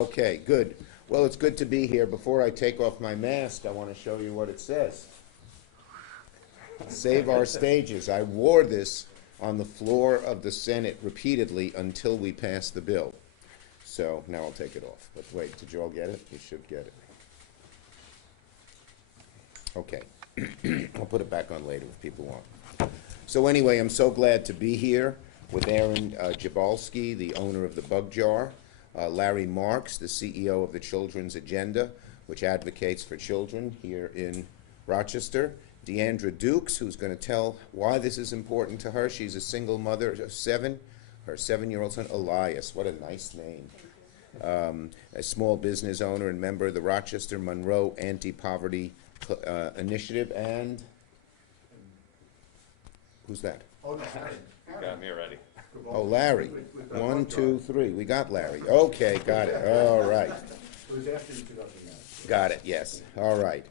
Okay, good. Well, it's good to be here. Before I take off my mask, I want to show you what it says. Save our stages. I wore this on the floor of the Senate repeatedly until we passed the bill. So now I'll take it off. But wait, did you all get it? You should get it. Okay. I'll put it back on later if people want. So anyway, I'm so glad to be here with Aaron Jabolski, the owner of the Bug Jar. Larry Marks, the CEO of the Children's Agenda, which advocates for children here in Rochester. Deandra Dukes, who's going to tell why this is important to her. She's a single mother of 7. Her 7-year-old son, Elias, what a nice name. A small business owner and member of the Rochester Monroe Anti-Poverty Initiative. And who's that? Oh, no, You got me already. Oh, Larry. 1, 2, 3. We got Larry. Okay, got it. All right. It was after 2009. Got it, yes. All right.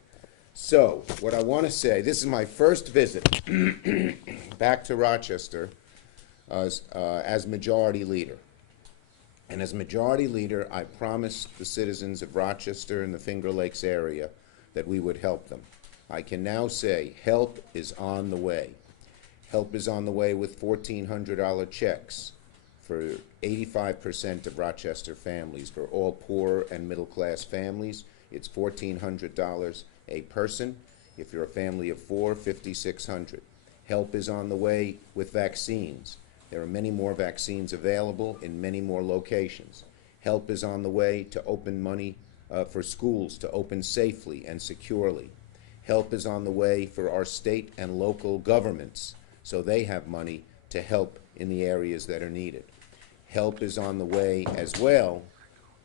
So, what I want to say, this is my first visit back to Rochester as Majority Leader. And as Majority Leader, I promised the citizens of Rochester and the Finger Lakes area that we would help them. I can now say help is on the way. Help is on the way with $1,400 checks for 85% of Rochester families. For all poor and middle-class families, it's $1,400 a person. If you're a family of 4, $5,600. Help is on the way with vaccines. There are many more vaccines available in many more locations. Help is on the way to open money for schools to open safely and securely. Help is on the way for our state and local governments, so they have money to help in the areas that are needed. Help is on the way as well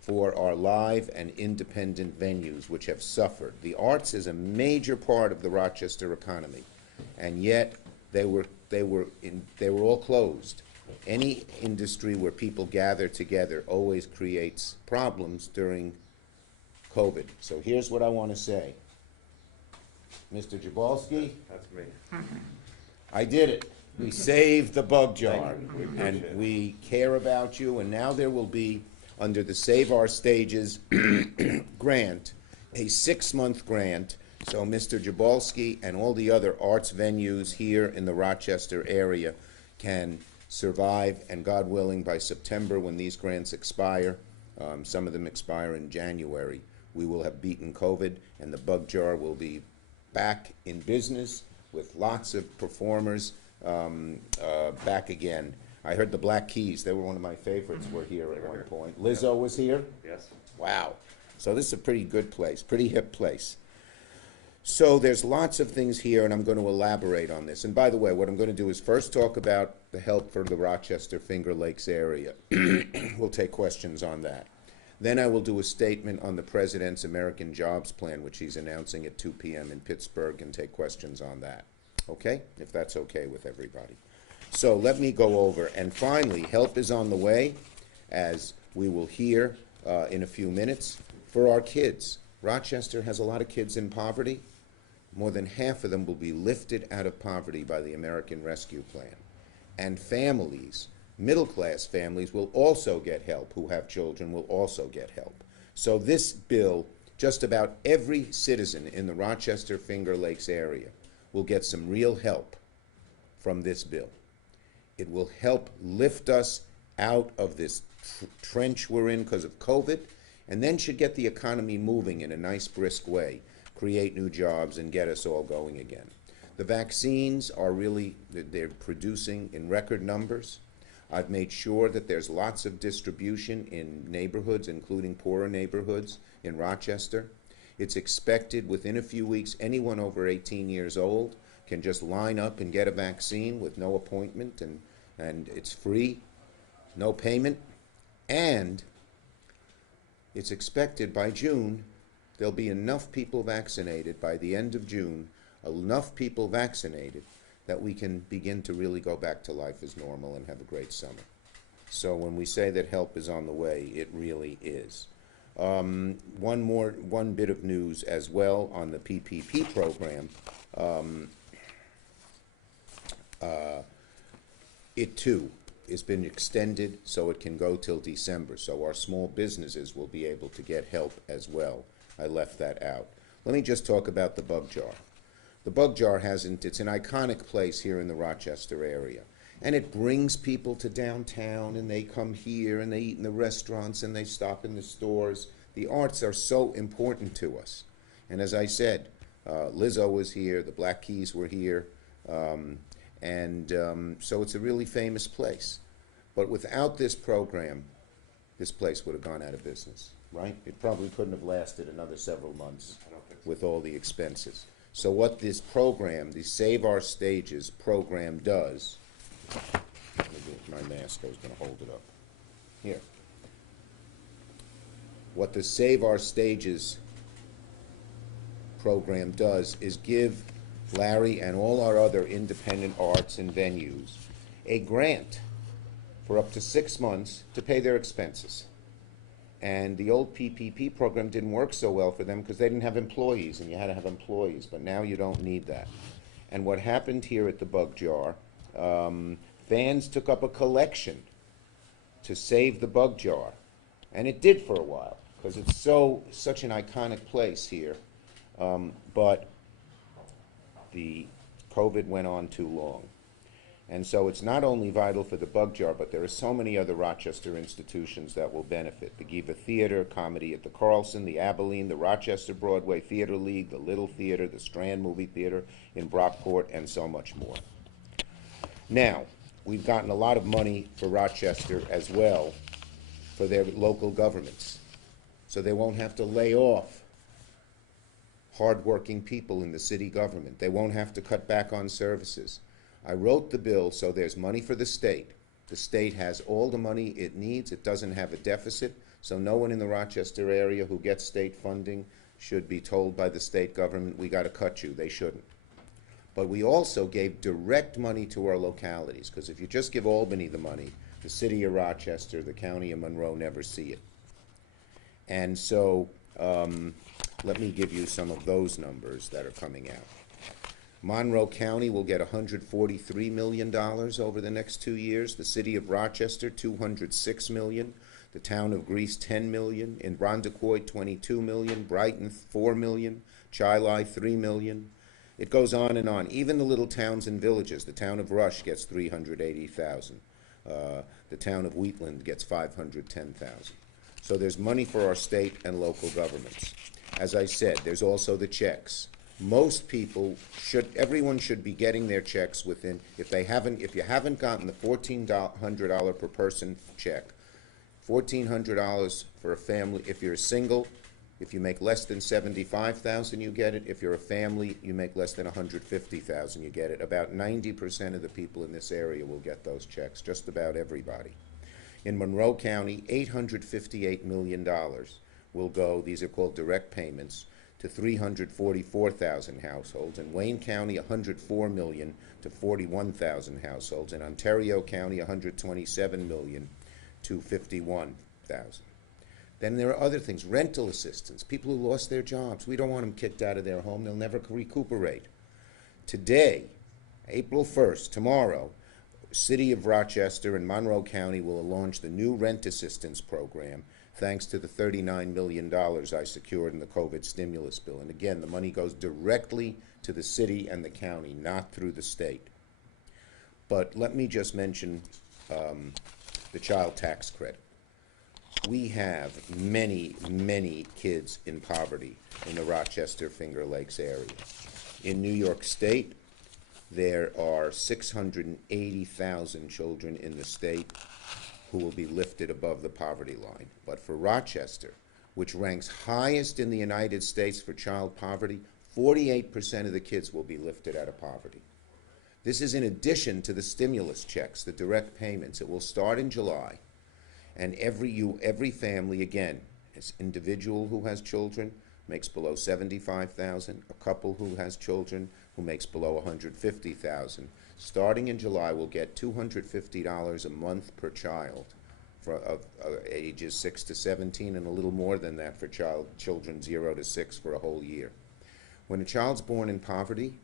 for our live and independent venues, which have suffered. The arts is a major part of the Rochester economy, and yet they were all closed. Any industry where people gather together always creates problems during COVID. So here's what I want to say. Mr. Jabolski, That's me. I did it. We saved the Bug Jar, Thank you. We and appreciate it. we care about you, and now there will be, under the Save Our Stages grant, a 6-month grant, so Mr. Jabolski and all the other arts venues here in the Rochester area can survive, and God willing, by September, when these grants expire, some of them expire in January, we will have beaten COVID, and the Bug Jar will be back in business with lots of performers back again. I heard the Black Keys, they were one of my favorites, were here at one point. Lizzo was here? Yes. Wow. So this is a pretty good place, pretty hip place. So there's lots of things here, and I'm going to elaborate on this. And by the way, what I'm going to do is first talk about the help for the Rochester Finger Lakes area. We'll take questions on that. Then I will do a statement on the President's American Jobs Plan, which he's announcing at 2 p.m. in Pittsburgh, and take questions on that. Okay? If that's okay with everybody. So let me go over. And finally, help is on the way, as we will hear in a few minutes, for our kids. Rochester has a lot of kids in poverty. More than half of them will be lifted out of poverty by the American Rescue Plan. And families, middle-class families, will also get help, who have children will also get help. So this bill, just about every citizen in the Rochester Finger Lakes area will get some real help from this bill. It will help lift us out of this trench we're in because of COVID, and then should get the economy moving in a nice, brisk way, create new jobs, and get us all going again. The vaccines are really, they're producing in record numbers. I've made sure that there's lots of distribution in neighborhoods, including poorer neighborhoods in Rochester. It's expected within a few weeks, anyone over 18 years old can just line up and get a vaccine with no appointment, and it's free, no payment, and it's expected by June there'll be enough people vaccinated by the end of June, enough people vaccinated that we can begin to really go back to life as normal and have a great summer. So when we say that help is on the way, it really is. One bit of news as well on the PPP program. It too has been extended so it can go till December. So our small businesses will be able to get help as well. I left that out. Let me just talk about the Bug Jar. The Bug Jar it's an iconic place here in the Rochester area. And it brings people to downtown, and they come here, and they eat in the restaurants, and they stop in the stores. The arts are so important to us. And as I said, Lizzo was here, the Black Keys were here, so it's a really famous place. But without this program, this place would have gone out of business, right? It probably couldn't have lasted another several months with all the expenses. So what this program, the Save Our Stages program does, my mask, I was going to hold it up. Here. What the Save Our Stages program does is give Larry and all our other independent arts and venues a grant for up to 6 months to pay their expenses. And the old PPP program didn't work so well for them because they didn't have employees, and you had to have employees, but now you don't need that. And what happened here at the Bug Jar, fans took up a collection to save the Bug Jar, and it did for a while because it's such an iconic place here, but the COVID went on too long. And so it's not only vital for the Bug Jar, but there are so many other Rochester institutions that will benefit. The Giva Theater, Comedy at the Carlson, the Abilene, the Rochester Broadway Theater League, the Little Theater, the Strand Movie Theater in Brockport, and so much more. Now, we've gotten a lot of money for Rochester as well for their local governments. So they won't have to lay off hardworking people in the city government. They won't have to cut back on services. I wrote the bill so there's money for the state. The state has all the money it needs. It doesn't have a deficit. So no one in the Rochester area who gets state funding should be told by the state government, we got to cut you. They shouldn't. But we also gave direct money to our localities, because if you just give Albany the money, the city of Rochester, the county of Monroe never see it. And so let me give you some of those numbers that are coming out. Monroe County will get $143 million over the next 2 years. The city of Rochester, $206 million. The town of Greece, $10 million. In Rondequoit, $22 million. Brighton, $4 million. Chi-Li, $3 million. It goes on and on. Even the little towns and villages. The town of Rush gets $380,000. The town of Wheatland gets $510,000. So there's money for our state and local governments. As I said, there's also the checks. Most people everyone should be getting their checks within, if you haven't gotten the $1,400 per person check, $1,400 for a family. If you're a single, if you make less than $75,000, you get it. If you're a family, you make less than $150,000, you get it. About 90% of the people in this area will get those checks, just about everybody. In Monroe County, $858 million will go, these are called direct payments, to 344,000 households. In Wayne County, $104 million to 41,000 households. In Ontario County, $127 million to 51,000. Then there are other things, rental assistance, people who lost their jobs. We don't want them kicked out of their home. They'll never recuperate. Today, April 1st, tomorrow, City of Rochester and Monroe County will launch the new rent assistance program, thanks to the $39 million I secured in the COVID stimulus bill. And again, the money goes directly to the city and the county, not through the state. But let me just mention the child tax credit. We have many, many kids in poverty in the Rochester Finger Lakes area. In New York State, there are 680,000 children in the state who will be lifted above the poverty line. But for Rochester, which ranks highest in the United States for child poverty, 48% of the kids will be lifted out of poverty. This is in addition to the stimulus checks, the direct payments. It will start in July, and every family, again, an individual who has children makes below $75,000, a couple who has children who makes below $150,000. Starting in July, will get $250 a month per child for ages 6 to 17, and a little more than that for children 0 to 6 for a whole year. When a child's born in poverty,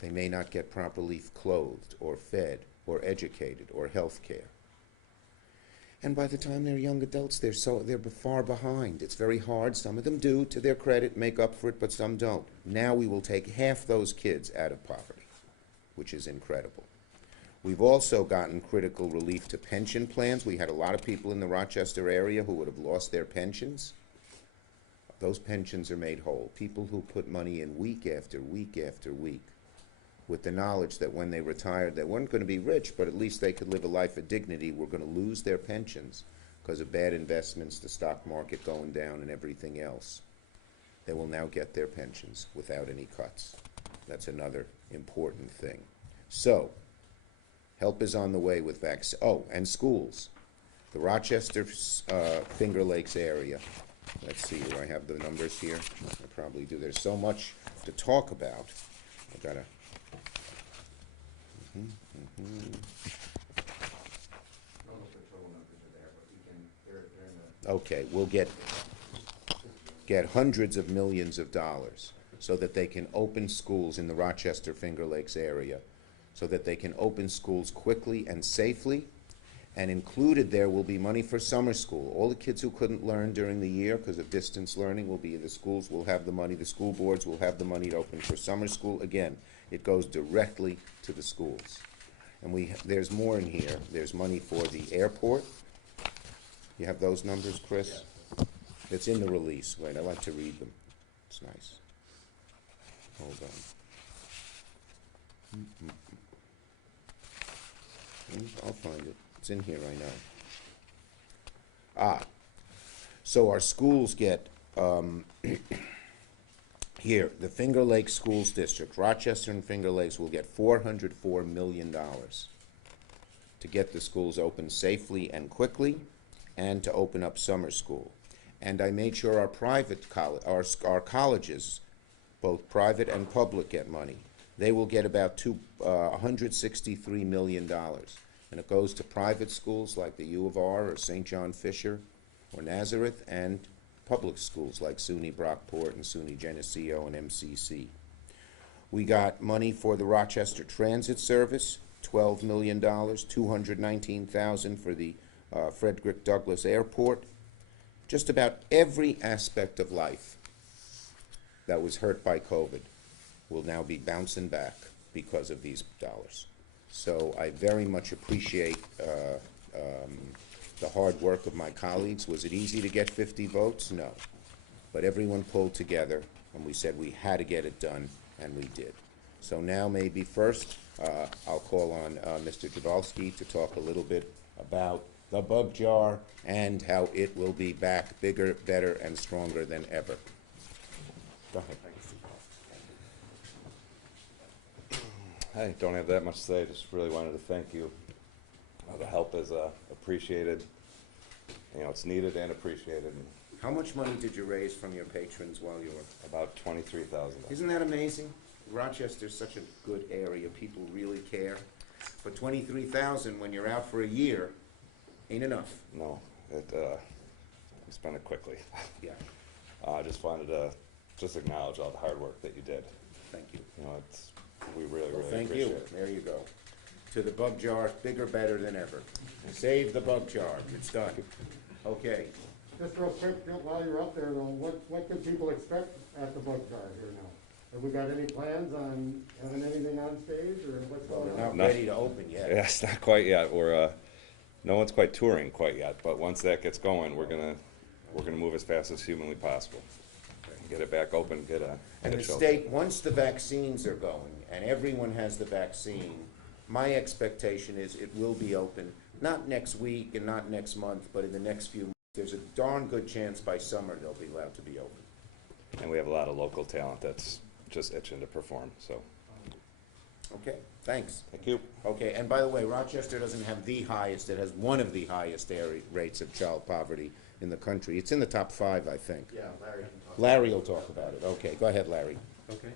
they may not get properly clothed or fed or educated or health care. And by the time they're young adults, they're far behind. It's very hard. Some of them do, to their credit, make up for it, but some don't. Now we will take half those kids out of poverty, which is incredible. We've also gotten critical relief to pension plans. We had a lot of people in the Rochester area who would have lost their pensions. Those pensions are made whole. People who put money in week after week after week, with the knowledge that when they retired, they weren't going to be rich, but at least they could live a life of dignity, were going to lose their pensions because of bad investments, the stock market going down, and everything else. They will now get their pensions without any cuts. That's another important thing. So, help is on the way with vaccines. Oh, and schools. The Rochester Finger Lakes area. Let's see, do I have the numbers here? I probably do. There's so much to talk about. I gotta. I don't know if the total numbers are there, but we can, they're in the. Okay, we'll get hundreds of millions of dollars so that they can open schools in the Rochester Finger Lakes area, so that they can open schools quickly and safely. And included there will be money for summer school. All the kids who couldn't learn during the year because of distance learning will be, the schools will have the money, the school boards will have the money to open for summer school. Again, it goes directly to the schools. And there's more in here. There's money for the airport. You have those numbers, Chris? Yeah. It's in the release. Wait, I like to read them. It's nice. Hold on. I'll find it. It's in here, I know. So our schools get, here, the Finger Lakes Schools District, Rochester and Finger Lakes will get $404 million to get the schools open safely and quickly, and to open up summer school. And I made sure our private our colleges, both private and public, get money. They will get about $163 million. And it goes to private schools like the U of R or St. John Fisher or Nazareth, and public schools like SUNY Brockport and SUNY Geneseo and MCC. We got money for the Rochester Transit Service, $12 million, $219,000 for the Frederick Douglass Airport. Just about every aspect of life that was hurt by COVID will now be bouncing back because of these dollars. So I very much appreciate the hard work of my colleagues. Was it easy to get 50 votes? No. But everyone pulled together, and we said we had to get it done, and we did. So now maybe first, I'll call on Mr. Jabalski to talk a little bit about the bug jar and how it will be back bigger, better, and stronger than ever. Go ahead. I don't have that much to say. Just really wanted to thank you. The help is appreciated. You know, it's needed and appreciated. How much money did you raise from your patrons while you were? About $23,000. Isn't that amazing? Rochester's such a good area. People really care. But $23,000 when you're out for a year ain't enough. No, we spent it quickly. Yeah. I just wanted to acknowledge all the hard work that you did. Thank you. You know, we really Thank appreciate you. it. There you go. To the bug jar, bigger, better than ever. Save the bug jar. It's done. Okay. Just real quick, while you're up there though, what can people expect at the bug jar here now? Have we got any plans on having anything on stage, or what's going We're on? not ready to open yet. Yes, not quite yet. No one's quite touring quite yet, but once that gets going, we're gonna move as fast as humanly possible. Get it back open, get And the state, once the vaccines are going and everyone has the vaccine, my expectation is it will be open, not next week and not next month, but in the next few months. There's a darn good chance by summer they'll be allowed to be open. And we have a lot of local talent that's just itching to perform, so. Okay, thanks. Thank you. Okay, and by the way, Rochester doesn't have the highest, it has one of the highest rates of child poverty in the country. It's in the top 5, I think. Yeah, Larry can talk. Larry will talk about it. Okay, go ahead, Larry. Okay.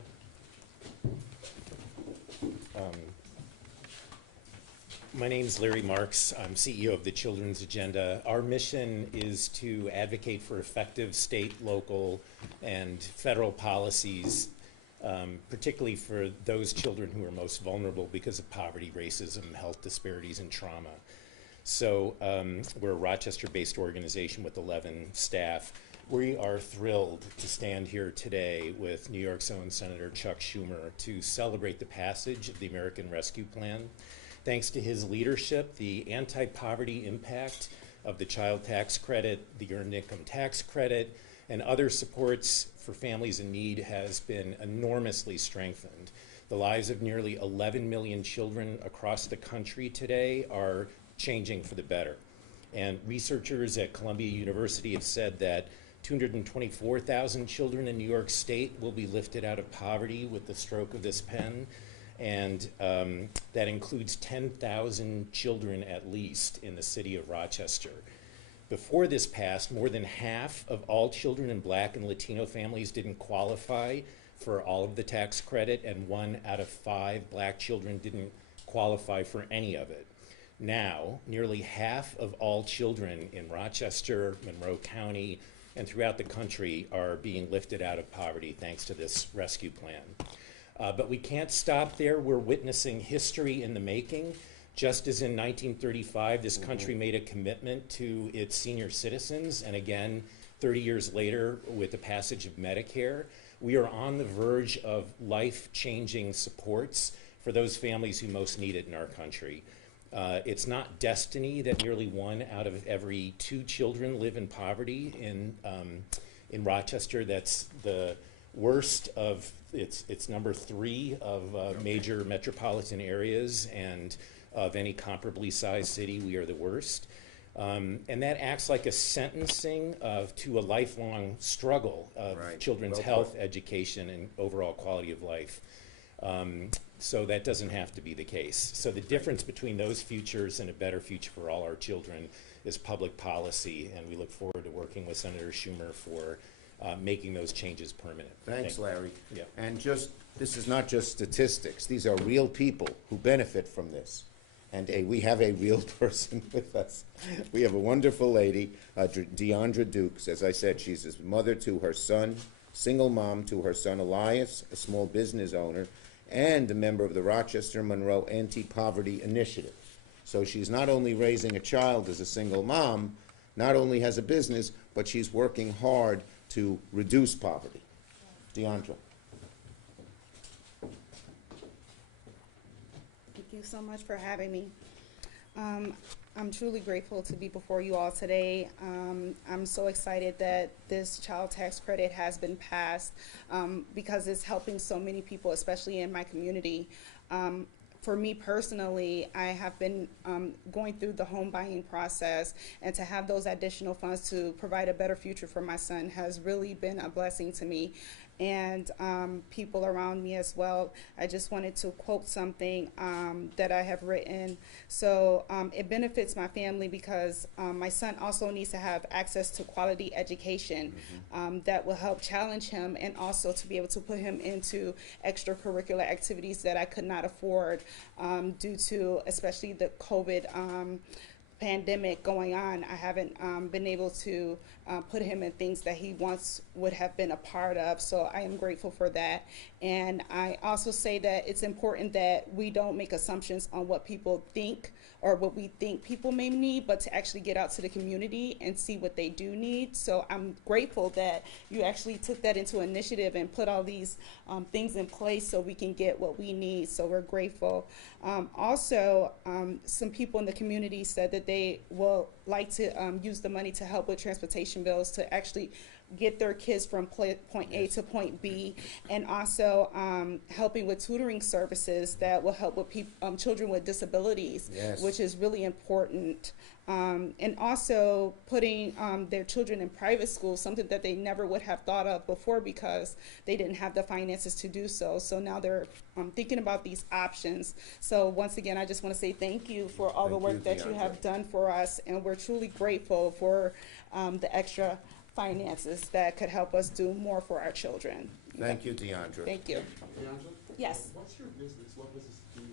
My name's Larry Marks. I'm CEO of the Children's Agenda. Our mission is to advocate for effective state, local, and federal policies particularly for those children who are most vulnerable because of poverty, racism, health disparities, and trauma. So we're a Rochester-based organization with 11 staff. We are thrilled to stand here today with New York's own Senator Chuck Schumer to celebrate the passage of the American Rescue Plan. Thanks to his leadership, the anti-poverty impact of the child tax credit, the earned income tax credit, and other supports for families in need has been enormously strengthened. The lives of nearly 11 million children across the country today are changing for the better. And researchers at Columbia University have said that 224,000 children in New York State will be lifted out of poverty with the stroke of this pen. And that includes 10,000 children at least in the city of Rochester. Before this passed, more than half of all children in Black and Latino families didn't qualify for all of the tax credit, and 1 out of 5 Black children didn't qualify for any of it. Now, nearly half of all children in Rochester, Monroe County, and throughout the country are being lifted out of poverty thanks to this rescue plan. But we can't stop there. We're witnessing history in the making. Just as in 1935, this country made a commitment to its senior citizens, and again, 30 years later, with the passage of Medicare, we are on the verge of life-changing supports for those families who most need it in our country. It's not destiny that nearly 1 out of every 2 children live in poverty in Rochester. That's the worst of, it's number 3 of major metropolitan areas, and of any comparably sized city, we are the worst. And that acts like a sentencing to a lifelong struggle of children's health, education, and overall quality of life. So that doesn't have to be the case. So the difference between those futures and a better future for all our children is public policy, and we look forward to working with Senator Schumer for making those changes permanent. Thanks, Larry. Yeah. And this is not just statistics. These are real people who benefit from this. And we have a real person with us. We have a wonderful lady, Deandra Dukes. As I said, she's a mother to her son, single mom to her son Elias, a small business owner, and a member of the Rochester Monroe Anti-Poverty Initiative. So she's not only raising a child as a single mom, not only has a business, but she's working hard to reduce poverty. Deandra. Thank you so much for having me. I'm truly grateful to be before you all today. I'm so excited that this child tax credit has been passed because it's helping so many people, especially in my community. For me personally, I have been going through the home buying process, and to have those additional funds to provide a better future for my son has really been a blessing to me, and people around me as well. I just wanted to quote something that I have written. So it benefits my family because my son also needs to have access to quality education that will help challenge him, and also to be able to put him into extracurricular activities that I could not afford due to especially the COVID pandemic going on. I haven't been able to put him in things that he once would have been a part of, so I am grateful for that. And I also say that it's important that we don't make assumptions on what people think or what we think people may need, but to actually get out to the community and see what they do need. So I'm grateful that you actually took that into initiative and put all these things in place so we can get what we need, so we're grateful. Also, some people in the community said that they will like to use the money to help with transportation bills to actually get their kids from point A to point B, and also helping with tutoring services that will help with children with disabilities, which is really important. And also putting their children in private schools, something that they never would have thought of before because they didn't have the finances to do so. So now they're thinking about these options. So once again, I just want to say thank you for all the work that you have done for us, and we're truly grateful for the extra finances that could help us do more for our children. Thank you, Deandra. Thank you. Deandra? Yes. What's your business? What business do you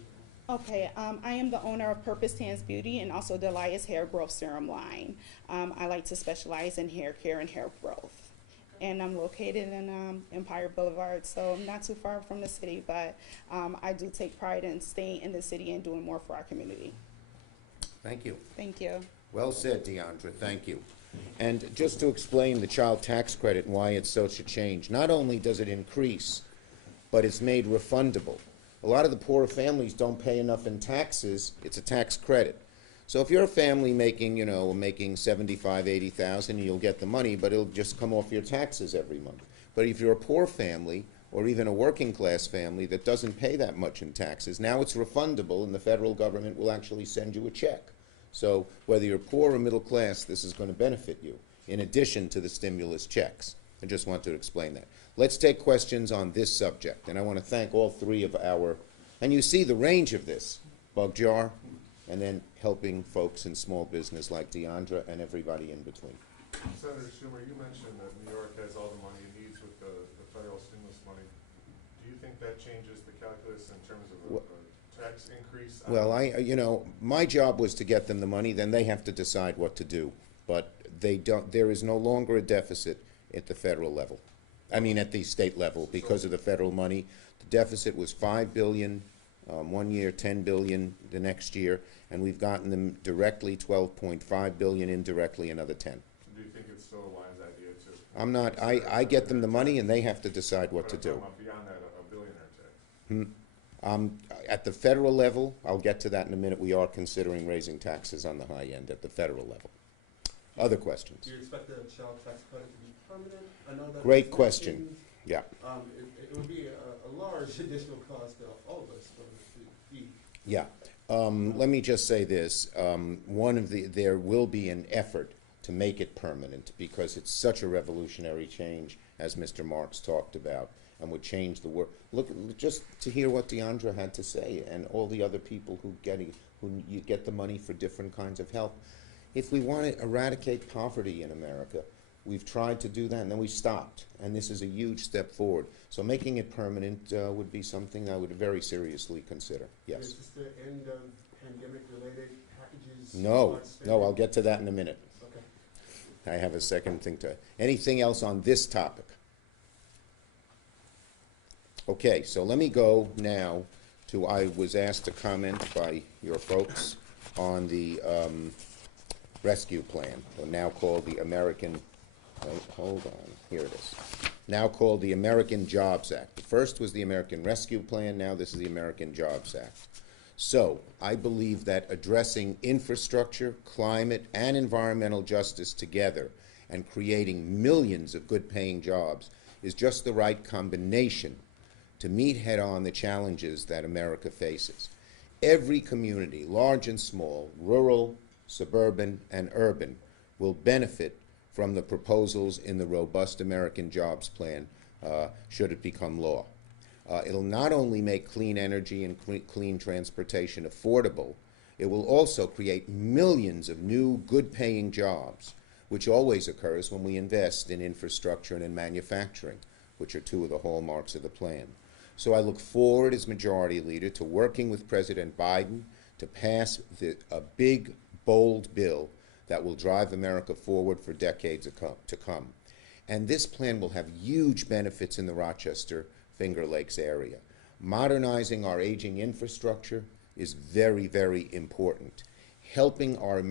have? Okay, I am the owner of Purpose Tan's Beauty and also the Elias Hair Growth Serum line. I like to specialize in hair care and hair growth. and I'm located in Empire Boulevard, so I'm not too far from the city, but I do take pride in staying in the city and doing more for our community. Thank you. Thank you. Well said, Deandra, thank you. And just to explain the child tax credit and why it's such a change, not only does it increase, but it's made refundable. A lot of the poorer families don't pay enough in taxes, it's a tax credit. So if you're a family making, you know, making 75, 80,000, you'll get the money, but it'll just come off your taxes every month. But if you're a poor family, or even a working class family that doesn't pay that much in taxes, now it's refundable and the federal government will actually send you a check. So whether you're poor or middle class, this is going to benefit you, in addition to the stimulus checks. I just want to explain that. Let's take questions on this subject, and I want to thank all three of our, and you see the range of this, Bug Jar, and then helping folks in small business like Deandra and everybody in between. Senator Schumer, you mentioned that New York has all the money it needs with the federal stimulus money. Do you think that changes the calculus in terms of a tax increase? Well, you know, my job was to get them the money, then they have to decide what to do. But they don't, there is no longer a deficit at the federal level. I mean, at the state level, because of the federal money. The deficit was $5 billion one year, $10 billion the next year, and we've gotten them directly $12.5 billion, indirectly another 10. Do you think it's still a wise idea to? I'm not, I get them the money and they have to decide what to do. Beyond that, a billionaire tax. At the federal level, I'll get to that in a minute, we are considering raising taxes on the high end at the federal level. Other questions? Do you expect the child tax credit to be permanent? I know that Great it's question. mentioned, Yeah. It would be a large additional cost to all of us for the fee. Yeah. Let me just say this. There will be an effort to make it permanent because it's such a revolutionary change, as Mr. Marks talked about, and would change the work. Look, just to hear what Deandra had to say and all the other people who you get the money for different kinds of help. If we want to eradicate poverty in America, we've tried to do that and then we stopped, and this is a huge step forward. So making it permanent would be something I would very seriously consider. Yes. Is this the end of pandemic-related packages? No, no, I'll get to that in a minute. Okay. I have a second thing to. Anything else on this topic? Okay, so let me go now to, I was asked to comment by your folks on the rescue plan, or now called the American, hold on, here it is. Now called the American Jobs Act. The first was the American Rescue Plan, now this is the American Jobs Act. So, I believe that addressing infrastructure, climate, and environmental justice together and creating millions of good-paying jobs is just the right combination to meet head-on the challenges that America faces. Every community, large and small, rural, suburban, and urban, will benefit from the proposals in the robust American Jobs Plan should it become law. It'll not only make clean energy and clean transportation affordable, it will also create millions of new good-paying jobs, which always occurs when we invest in infrastructure and in manufacturing, which are two of the hallmarks of the plan. So I look forward as Majority Leader to working with President Biden to pass a big, bold bill that will drive America forward for decades to come. And this plan will have huge benefits in the Rochester Finger Lakes area. Modernizing our aging infrastructure is very, very important. Helping our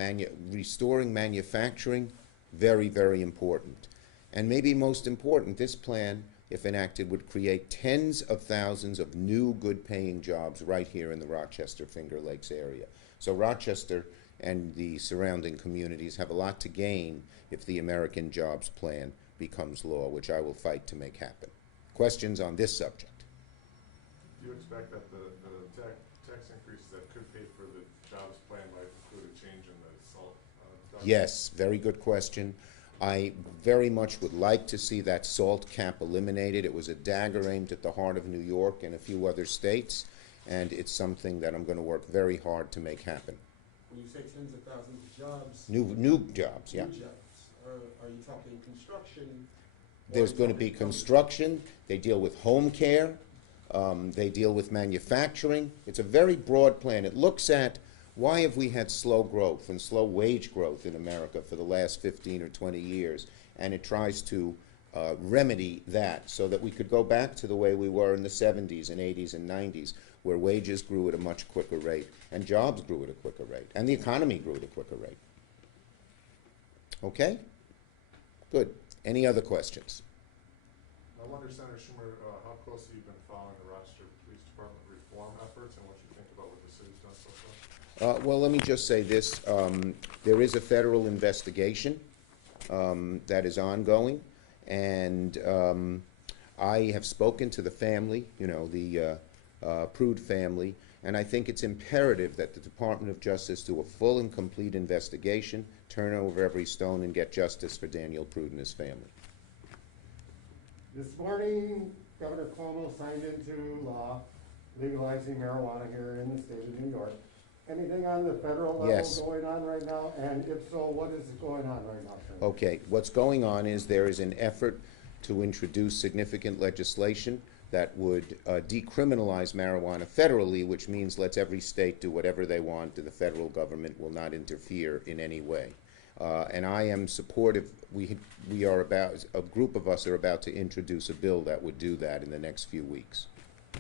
restoring manufacturing, very, very important. And maybe most important, this plan, if enacted, would create tens of thousands of new good-paying jobs right here in the Rochester Finger Lakes area. So Rochester and the surrounding communities have a lot to gain if the American Jobs Plan becomes law, which I will fight to make happen. Questions on this subject? Do you expect that the tax increases that could pay for the jobs plan might include a change in the SALT deduction? Yes, very good question. I very much would like to see that SALT cap eliminated. It was a dagger aimed at the heart of New York and a few other states, and it's something that I'm going to work very hard to make happen. When you say tens of thousands of jobs. New jobs, yeah. New jobs. Are you talking construction? There's going to be construction. They deal with home care. They deal with manufacturing. It's a very broad plan. It looks at why have we had slow growth and slow wage growth in America for the last 15 or 20 years, and it tries to remedy that so that we could go back to the way we were in the 70s and 80s and 90s, where wages grew at a much quicker rate and jobs grew at a quicker rate and the economy grew at a quicker rate. Okay? Good. Any other questions? I wonder, Senator Schumer, how closely you've been following the Rochester Police Department reform efforts and what you think about what the city's done so far? Well, let me just say this. There is a federal investigation that is ongoing, and I have spoken to the family, the Prude family, and I think it's imperative that the Department of Justice do a full and complete investigation, turn over every stone, and get justice for Daniel Prude and his family. This morning, Governor Cuomo signed into law legalizing marijuana here in the state of New York. Anything on the federal level Yes. going on right now? And if so, what is going on right now, Senator? Okay, what's going on is there is an effort to introduce significant legislation that would decriminalize marijuana federally, which means lets every state do whatever they want, and the federal government will not interfere in any way. And I am supportive. We are about, a group of us are about to introduce a bill that would do that in the next few weeks.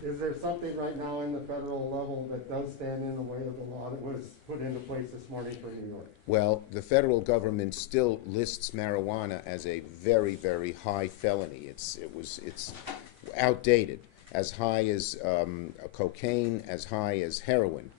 Is there something right now in the federal level that does stand in the way of the law that was put into place this morning for New York? Well, the federal government still lists marijuana as a very, very high felony. It's outdated, as high as cocaine, as high as heroin.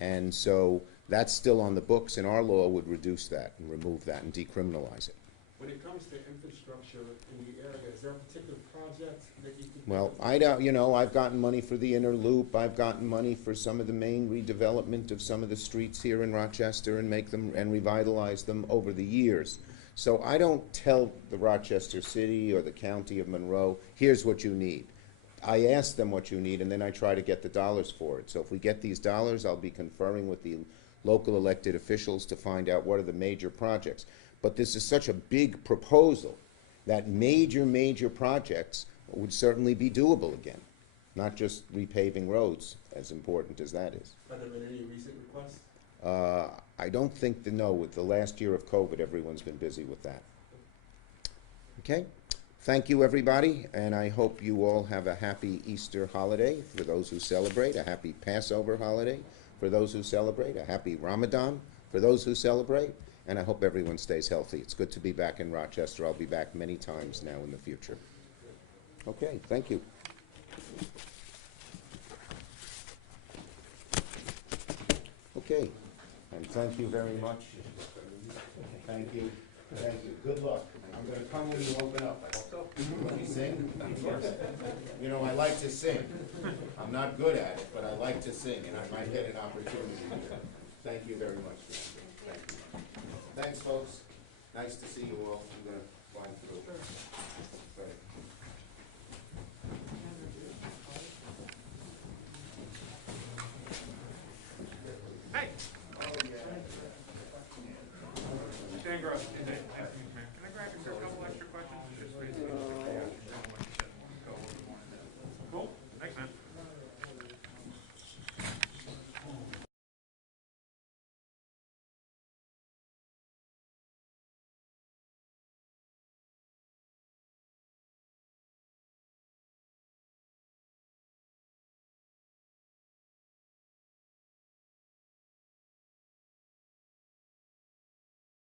And so that's still on the books, and our law would reduce that and remove that and decriminalize it. When it comes to infrastructure in the area, is there a particular project that you could? Well, I don't, I've gotten money for the inner loop. I've gotten money for some of the main redevelopment of some of the streets here in Rochester and make them and revitalize them over the years. So I don't tell the Rochester City or the County of Monroe, here's what you need. I ask them what you need, and then I try to get the dollars for it. So if we get these dollars, I'll be conferring with the local elected officials to find out what are the major projects. But this is such a big proposal that major projects would certainly be doable again, not just repaving roads, as important as that is. Have there been any recent requests? I don't think no, with the last year of COVID, everyone's been busy with that. Okay? Thank you, everybody, and I hope you all have a happy Easter holiday for those who celebrate, a happy Passover holiday for those who celebrate, a happy Ramadan for those who celebrate, and I hope everyone stays healthy. It's good to be back in Rochester. I'll be back many times now in the future. Okay, thank you. Okay, and thank you very much. Thank you. Thank you. Good luck. I'm going to come when you open up. I hope so. Let me sing. I like to sing. I'm not good at it, but I like to sing, and I might get an opportunity. Thank you very much. Thank you. Thanks, folks. Nice to see you all. I'm going to climb through.